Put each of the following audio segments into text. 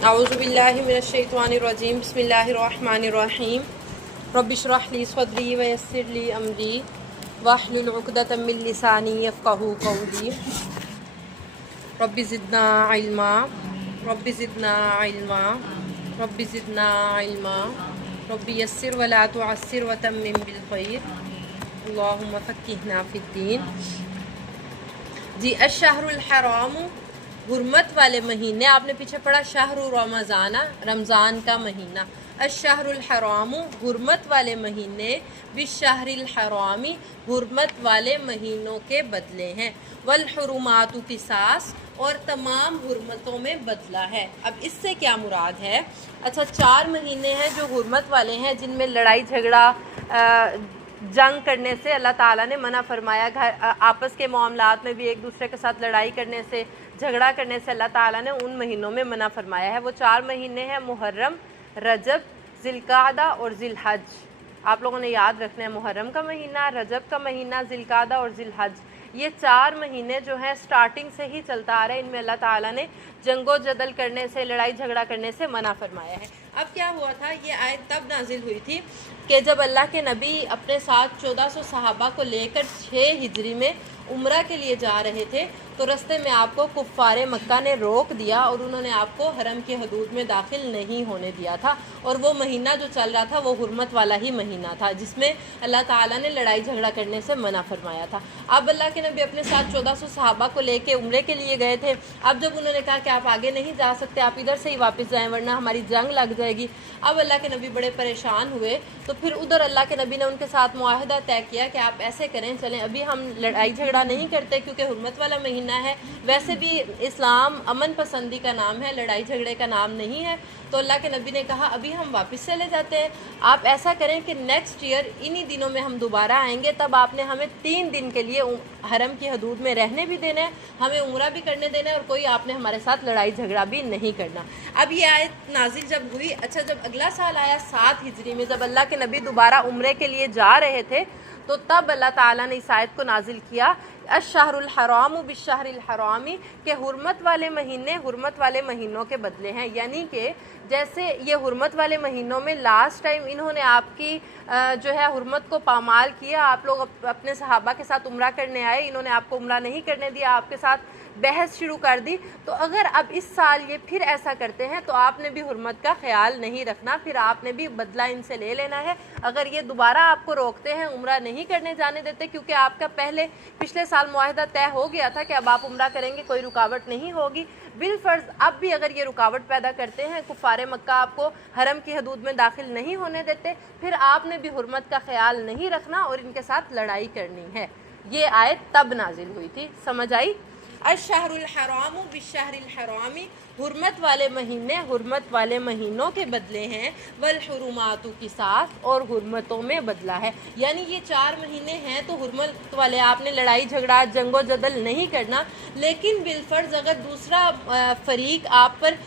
अऊज़ु बिल्लाहि मिनश्शैतानिर्रजीम बिस्मिल्लाहिर्रहमानिर्रहीम रब्बि इश्रह ली सदरी व यस्सिर ली अमरी वहलुल उक़दतम मिन लिसानी यफ़क़हू क़ौली रब्बि ज़िदना इल्मा रब्बि ज़िदना इल्मा रब्बि ज़िदना इल्मा रब्बि यस्सिर व ला तुअस्सिर व तम्मिम बिल खैर अल्लाहुम्मा फ़क़्क़िहना फ़िद्दीन। जी अश-शहरुल हराम, हुर्मत वाले महीने। आपने पीछे पढ़ा शहरु रमज़ाना, रमज़ान का महीना। अश-शहरुल हराम, हुर्मत वाले महीने। बिश-शहरिल हरामी, हुर्मत वाले महीनों के बदले हैं। वल हुरुमातु क़िसास, और तमाम हुर्मतों में बदला है। अब इससे क्या मुराद है? अच्छा, 4 महीने हैं जो हुर्मत वाले हैं, जिनमें लड़ाई झगड़ा जंग करने से अल्लाह ताला ने मना फरमाया। घर आपस के मामलात में भी एक दूसरे के साथ लड़ाई करने से, झगड़ा करने से अल्लाह ताला ने उन महीनों में मना फरमाया है। वो 4 महीने हैं मुहर्रम, रजब, ज़िलक़ादा और ज़िलहज। आप लोगों ने याद रखना है, मुहर्रम का महीना, रजब का महीना, ज़िलक़ादा और ज़िलहज, ये 4 महीने जो हैं स्टार्टिंग से ही चलता आ रहा है। इनमें अल्लाह ताला ने जंगो जदल करने से, लड़ाई झगड़ा करने से मना फरमाया है। अब क्या हुआ था, ये आयत तब नाजिल हुई थी कि जब अल्लाह के नबी अपने साथ 1400 सहाबा को लेकर 6 हिजरी में उम्रा के लिए जा रहे थे, तो रस्ते में आपको कुफ़ारे मक्का ने रोक दिया और उन्होंने आपको हरम की हदूद में दाखिल नहीं होने दिया था। और वो महीना जो चल रहा था वो हुर्मत वाला ही महीना था, जिसमें अल्लाह ताला ने लड़ाई झगड़ा करने से मना फरमाया था। अब अल्लाह के नबी अपने साथ 1400 सहाबा को लेके उम्रे के लिए गए थे। अब जब उन्होंने कहा कि आप आगे नहीं जा सकते, आप इधर से ही वापस जाएं वरना हमारी जंग लग जाएगी। अब अल्लाह के नबी बड़े परेशान हुए, तो फिर उधर अल्लाह के नबी ने उनके साथ मुआहदा तय किया कि आप ऐसे करें, चलें अभी हम लड़ाई झगड़ा नहीं करते क्योंकि हुर्मत वाला महीना है। वैसे भी इस्लाम अमन पसंदी का नाम है, लड़ाई झगड़े का नाम नहीं है। तो अल्लाह के नबी ने कहा अभी हम वापस चले जाते हैं। आप ऐसा करें कि नेक्स्ट ईयर इन्हीं दिनों में हम दोबारा आएंगे, तब आपने हमें 3 दिन के लिए हरम की हदूद में रहने भी देना है, हमें उम्रा भी करने देना है, और कोई आपने हमारे साथ लड़ाई झगड़ा भी नहीं करना। अब ये आयत नाजिल जब हुई, अच्छा जब अगला साल आया 7 हिजरी में, जब अल्लाह के नबी दोबारा उम्रे के लिए जा रहे थे, तो तब अल्लाह ताला ने इस आयत को नाजिल किया, अश-शहरुल हराम बिश-शहरिल हरामी, के हुर्मत वाले महीने हुर्मत वाले महीनों के बदले हैं। यानी कि जैसे ये हुर्मत वाले महीनों में लास्ट टाइम इन्होंने आपकी जो है हुर्मत को पामाल किया, आप लोग अपने सहाबा के साथ उम्रा करने आए, इन्होंने आपको उम्रा नहीं करने दिया, आपके साथ बहस शुरू कर दी। तो अगर अब इस साल ये फिर ऐसा करते हैं तो आपने भी हुर्मत का ख्याल नहीं रखना, फिर आपने भी बदला इनसे ले लेना है। अगर ये दोबारा आपको रोकते हैं, उम्रा नहीं करने जाने देते, क्योंकि आपका पिछले साल मुआहदा तय हो गया था कि अब आप उम्रा करेंगे, कोई रुकावट नहीं होगी। बिलफर्ज अब भी अगर ये रुकावट पैदा करते हैं, कुफ़ारे मक्का आपको हरम की हदूद में दाखिल नहीं होने देते, फिर आपने भी हुर्मत का ख्याल नहीं रखना और इनके साथ लड़ाई करनी है। ये आयत तब नाजिल हुई थी, समझ आई? अश-शहरुल हराम बिश-शहरिल हरामी, हुर्मत वाले महीने हुर्मत वाले महीनों के बदले हैं। वल हुरुमातु क़िसास, और हुर्मतों में बदला है। यानी ये 4 महीने हैं तो हुर्मत वाले, आपने लड़ाई झगड़ा जंगो जदल नहीं करना। लेकिन बिलफर्ज अगर दूसरा फरीक आप पर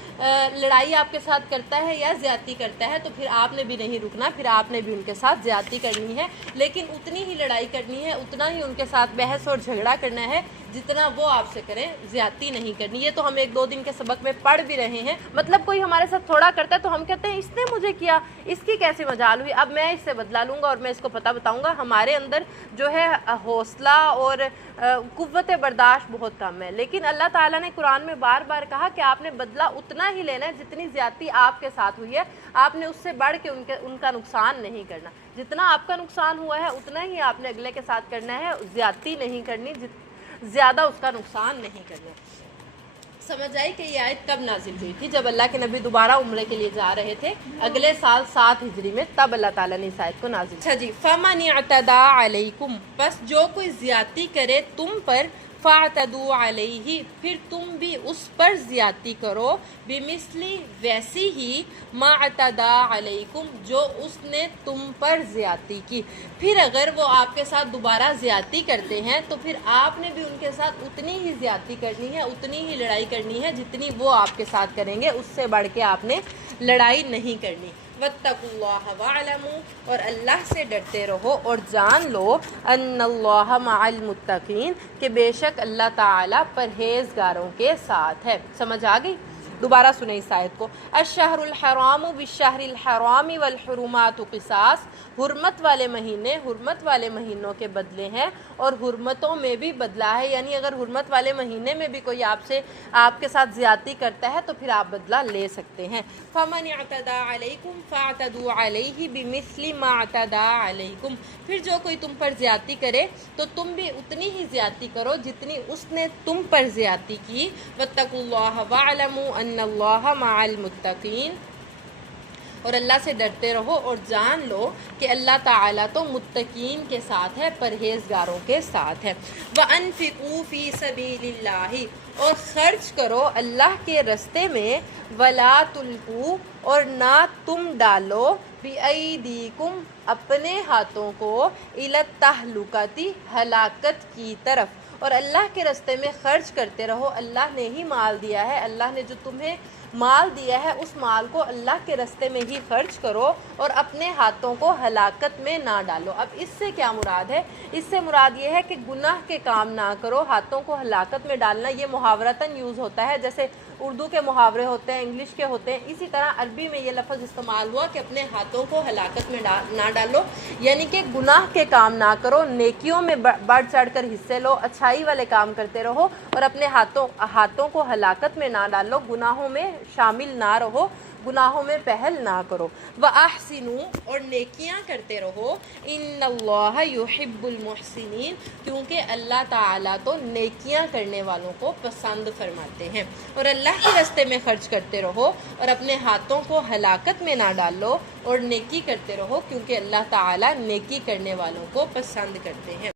लड़ाई आपके साथ करता है या ज़्यादती करता है, तो फिर आपने भी नहीं रुकना, फिर आपने भी उनके साथ ज़्यादती करनी है। लेकिन उतनी ही लड़ाई करनी है, उतना ही उनके साथ बहस और झगड़ा करना है जितना वो आपसे करें, ज़्यादती नहीं करनी। ये तो हम 1-2 दिन के सबक में पढ़ भी रहे हैं। मतलब कोई हमारे साथ थोड़ा करता है तो हम कहते हैं इसने मुझे किया, इसकी कैसे मजाल हुई, अब मैं इससे बदला लूँगा और मैं इसको पता बताऊँगा। हमारे अंदर जो है हौसला और कुव्वत बर्दाश्त बहुत कम है। लेकिन अल्लाह ताला ने कुरान में बार बार कहा कि आपने बदला उतना ही लेना है जितनी ज़्यादती आपके साथ हुई है। आपने उससे बढ़ के उनका नुकसान नहीं करना। जितना आपका नुकसान हुआ है उतना ही आपने अगले के साथ करना है, ज़्यादती नहीं करनी, ज़्यादा उसका नुकसान नहीं करना। समझ आई कि ये आयत कब नाजिल हुई थी? जब अल्लाह के नबी दोबारा उम्रे के लिए जा रहे थे अगले साल 7 हिजरी में, तब अल्लाह ताला ने इस आयत को नाजिल। अच्छा जी, फमन अतदा अलैकुम, बस जो कोई ज़्यादती करे तुम पर, फ़अतदू अलैहि, फिर तुम भी उस पर ज़्यादती करो, बिमिस्ली, वैसी ही, मा अतदा अलैकुम, जो उसने तुम पर ज़्यादती की। फिर अगर वो आपके साथ दोबारा ज़्यादती करते हैं तो फिर आपने भी उनके साथ उतनी ही ज़्यादती करनी है, उतनी ही लड़ाई करनी है जितनी वो आपके साथ करेंगे, उससे बढ़ के आपने लड़ाई नहीं करनी। वत्तकुल्लाह वअलमू, और अल्लाह से डरते रहो और जान लो, अन्नल्लाह मअल मुत्तकीन, कि बेशक अल्लाह ताला परहेज़गारों के साथ है। समझ आ गई? دوبارہ سنیں اس آیت کو، الشہر الحرام بالشہر الحرام والحرمات قصاص، حرمت والے مہینے حرمت والے مہینوں کے بدلے ہیں اور حرمتوں میں بھی بدلہ ہے، یعنی اگر حرمت والے مہینے میں بھی کوئی آپ کے ساتھ زیادتی کرتا ہے تو پھر آپ بدلہ لے سکتے ہیں۔ فَمَنِ اعْتَدَىٰ عَلَيْكُمْ فَاعْتَدُوا عَلَيْهِ بِمِثْلِ مَا اعْتَدَىٰ عَلَيْكُمْ، پھر جو کوئی تم پر زیادتی کرے تو تم بھی اتنی ہی زیادتی کرو جتنی اس نے تم پر زیادتی کی۔ وَاتَّقُوا اللَّهَ وَاعْلَمُوا أَنَّ اللَّهَ مَعَ الْمُتَّقِينَ، اور اللہ سے ڈرتے رہو اور جان لو کہ اللہ تعالیٰ تو متقین کے ساتھ ہے، پرہیزگاروں کے ساتھ ہے۔ وَأَنفِقُوا فِي سَبِيلِ اللَّهِ، اور خرچ کرو اللہ کے رستے میں، وَلَا تُلْقُوا، اور نہ تم ڈالو، بِأَيْدِيكُمْ، اپنے ہاتھوں کو، إِلَى التَّهْلُكَةِ، ہلاکت کی طرف۔ اور اللہ کے رستے میں خرچ کرتے رہو، اللہ نے ہی مال دیا ہے، اللہ نے جو تمہیں مال دیا ہے اس مال کو اللہ کے رستے میں ہی خرچ کرو اور اپنے ہاتھوں کو ہلاکت میں نہ ڈالو۔ اب اس سے کیا مراد ہے؟ اس سے مراد یہ ہے کہ گناہ کے کام نہ کرو، ہاتھوں کو ہلاکت میں ڈالنا یہ محاورتاً یوز ہوتا ہے، جیسے اردو کے محاورے ہوتے ہیں، انگلش کے ہوتے ہیں، اسی طرح عربی میں یہ لفظ استعمال ہوا کہ اپنے ہاتھوں کو ہلاکت میں نہ ڈالو، یعنی کہ گناہ کے کام نہ کرو، نیکیوں میں بڑھ چڑھ کر حصے لو، اچھائی والے کام کرتے رہو اور اپنے ہاتھوں کو ہلاکت میں نہ ڈالو، گناہوں میں شامل نہ رہو، گناہوں میں پہل نہ کرو۔ وَأَحْسِنُوا، اور نیکیاں کرتے رہو، إِنَّ اللَّهَ يُحِبُّ الْمُحْسِنِينَ، کیونکہ اللہ تعالیٰ تو نیکیاں کرنے والوں کو پسند فرماتے ہیں۔ اور اللہ کے راستے میں خرچ کرتے رہو اور اپنے ہاتھوں کو ہلاکت میں نہ ڈالو اور نیکی کرتے رہو، کیونکہ اللہ تعالیٰ نیکی کرنے والوں کو پسند کرتے ہیں۔